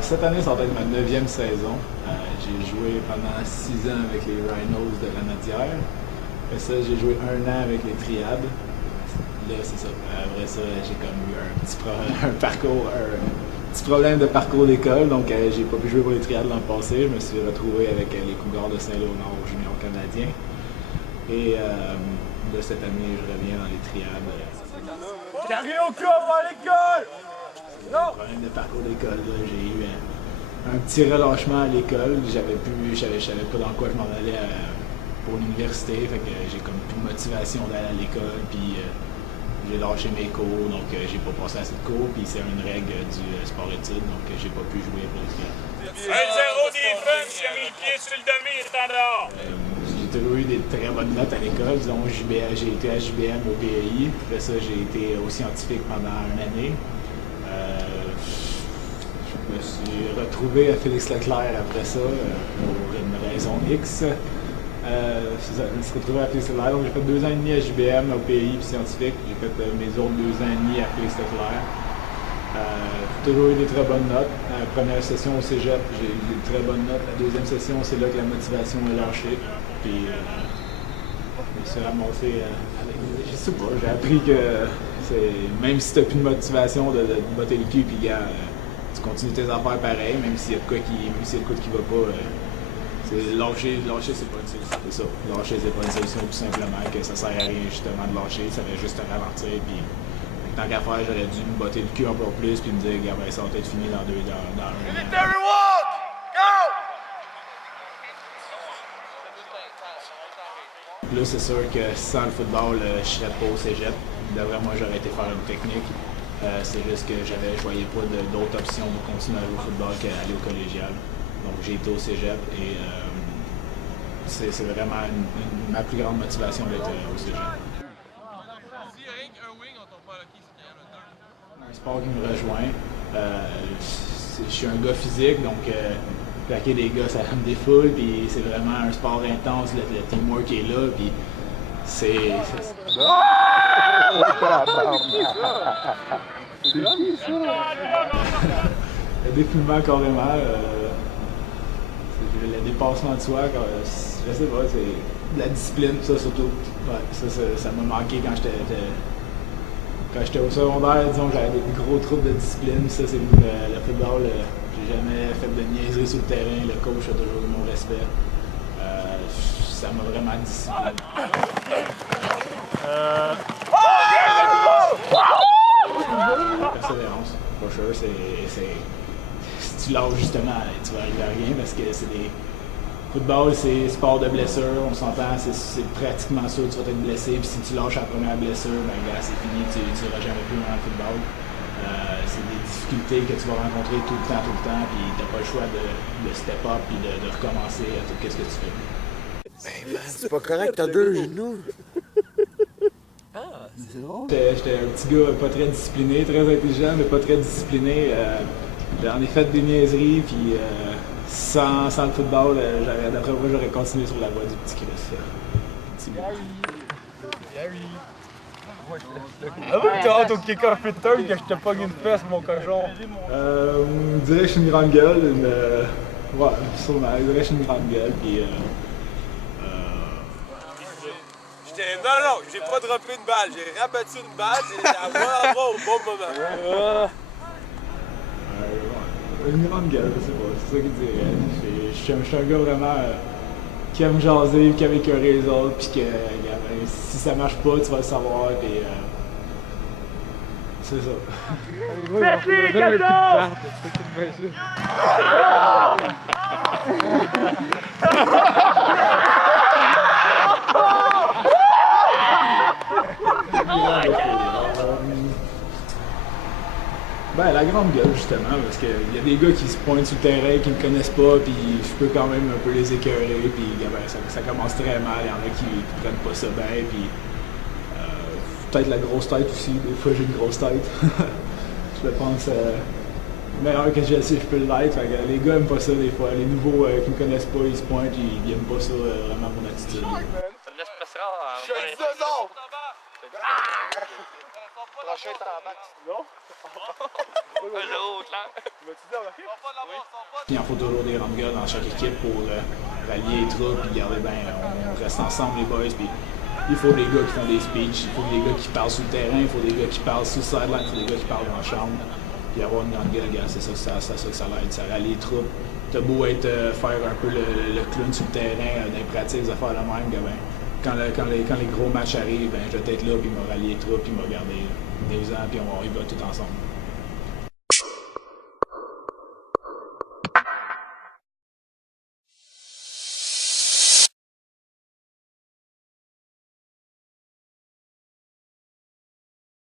Cette année, ça va être ma 9e saison. J'ai joué pendant 6 ans avec les Rhinos de Lanaudière. Après ça, j'ai joué 1 an avec les Triades. Là, c'est ça. Après ça, j'ai comme eu un petit problème de parcours d'école. Donc, j'ai pas pu jouer pour les Triades l'an passé. Je me suis retrouvé avec les Cougars de Saint-Léonard junior canadien. Et de cette année, je reviens dans les Triades. T'es arrivé au club à l'école! Non! Problème de parcours d'école, j'ai eu un petit relâchement à l'école. Je savais pas dans quoi je m'en allais pour l'université. Fait que j'ai comme plus de motivation d'aller à l'école. Puis j'ai lâché mes cours, donc j'ai pas passé assez de cours. Puis c'est une règle du sport-études, donc j'ai pas pu jouer pour les Triades. 1-0 défense, j'ai mis le pied sur le demi, il est en dehors. J'ai toujours eu des très bonnes notes à l'école. Disons, j'ai été à JBM au PAI. Après ça, j'ai été au scientifique pendant une année. Je me suis retrouvé à Félix Leclerc après ça, pour une raison X. Je me suis retrouvé à Félix Leclerc, donc j'ai fait 2 ans et demi à JBM, au PAI puis scientifique. J'ai fait mes autres 2 ans et demi à Félix Leclerc. Toujours eu des très bonnes notes. La première session au cégep, j'ai eu des très bonnes notes. La deuxième session, c'est là que la motivation est lâchée. Puis je me suis ramassé avec. Je sais pas, j'ai appris que même si tu n'as plus de motivation de botter le cul, puis gars, tu continues tes affaires pareil, même s'il y a de quoi qui va pas. C'est lâcher, c'est pas une solution. C'est ça. Lâcher, c'est pas une solution, tout simplement, que ça sert à rien justement de lâcher, ça va juste te ralentir. Puis tant qu'à faire, j'aurais dû me botter le cul encore plus, puis me dire, gars, ben, ça va peut-être fini dans un an. Là, c'est sûr que sans le football, je serais pas au cégep. D'après moi, j'aurais été faire une technique. C'est juste que je voyais pas d'autres options de continuer à jouer au football qu'aller au collégial. Donc, j'ai été au cégep et c'est vraiment ma plus grande motivation d'être au cégep. Un sport qui me rejoint. Je suis un gars physique, donc plaquer des gars, ça me défoule, puis c'est vraiment un sport intense, le teamwork est là, puis c'est le défoulement carrément, le dépassement de soi, je sais pas, c'est de la discipline, ça surtout. Ouais, ça m'a manqué quand j'étais au secondaire, disons que j'avais des gros troubles de discipline, ça c'est le football, j'ai jamais fait de niaiserie sur le terrain, le coach a toujours eu mon respect. Ça m'a vraiment discipliné. Persévérance, for sure, si tu lâches justement, tu vas arriver à rien parce que c'est des. Football, c'est sport de blessure, on s'entend, c'est pratiquement sûr que tu vas être blessé, puis si tu lâches la première blessure, ben gars, c'est fini, tu n'iras jamais plus dans le football. C'est des difficultés que tu vas rencontrer tout le temps, puis tu n'as pas le choix de step up et de recommencer à tout ce que tu fais. Ben man, c'est pas correct, t'as 2 genoux. Ah, c'est drôle. J'étais un petit gars pas très discipliné, très intelligent, mais pas très discipliné. J'en ai fait des niaiseries, puis sans le football, d'après moi, j'aurais continué sur la voie du petit Chris. Gary! Ah oui, t'as hâte au kicker fitter que je te pogne une fesse, mon cochon! Je dirais que je suis une grande gueule, ouais, sûrement, je dirais que je suis une grande gueule, puis Non, j'ai pas droppé une balle, j'ai rabattu une balle et elle était à bon endroit au bon moment. Une grande gueule, je sais pas, c'est ça qu'il dirait. Je suis un gars vraiment qui aime jaser, qui aime écœurer les autres, puis que si ça marche pas, tu vas le savoir, puis c'est ça. Merci, Cadeau! Ben, la grande gueule, justement, parce qu'il y a des gars qui se pointent sur le terrain, qui me connaissent pas, puis je peux quand même un peu les écœurer, puis ben, ça commence très mal. Il y en a qui prennent pas ça bien, puis peut-être la grosse tête aussi. Des fois, j'ai une grosse tête. Je le pense meilleur que je sais, je peux l'être. Fait que les gars aiment pas ça des fois. Les nouveaux qui me connaissent pas, ils se pointent, ils aiment pas ça, vraiment mon attitude. Ça me laisse passer en... Je suis un dinosaure! Prochain temps non? L'autre, là. Il en faut toujours des grandes gars dans chaque équipe pour rallier les troupes et garder bien. On reste ensemble les boys. Puis il faut des gars qui font des speeches, il faut des gars qui parlent sur le terrain, il faut des gars qui parlent sur le sideline, il faut des gars qui parlent dans la chambre. Puis avoir une grande gueule, c'est ça que ça l'aide, ça rallie les troupes. T'as beau être faire un peu le clown sur le terrain, dans les pratiques, des affaires de même, que, ben, quand les gros matchs arrivent, ben, je vais être là, puis il m'a rallié les troupes, puis il m'a gardé des ans, puis on y va tout ensemble.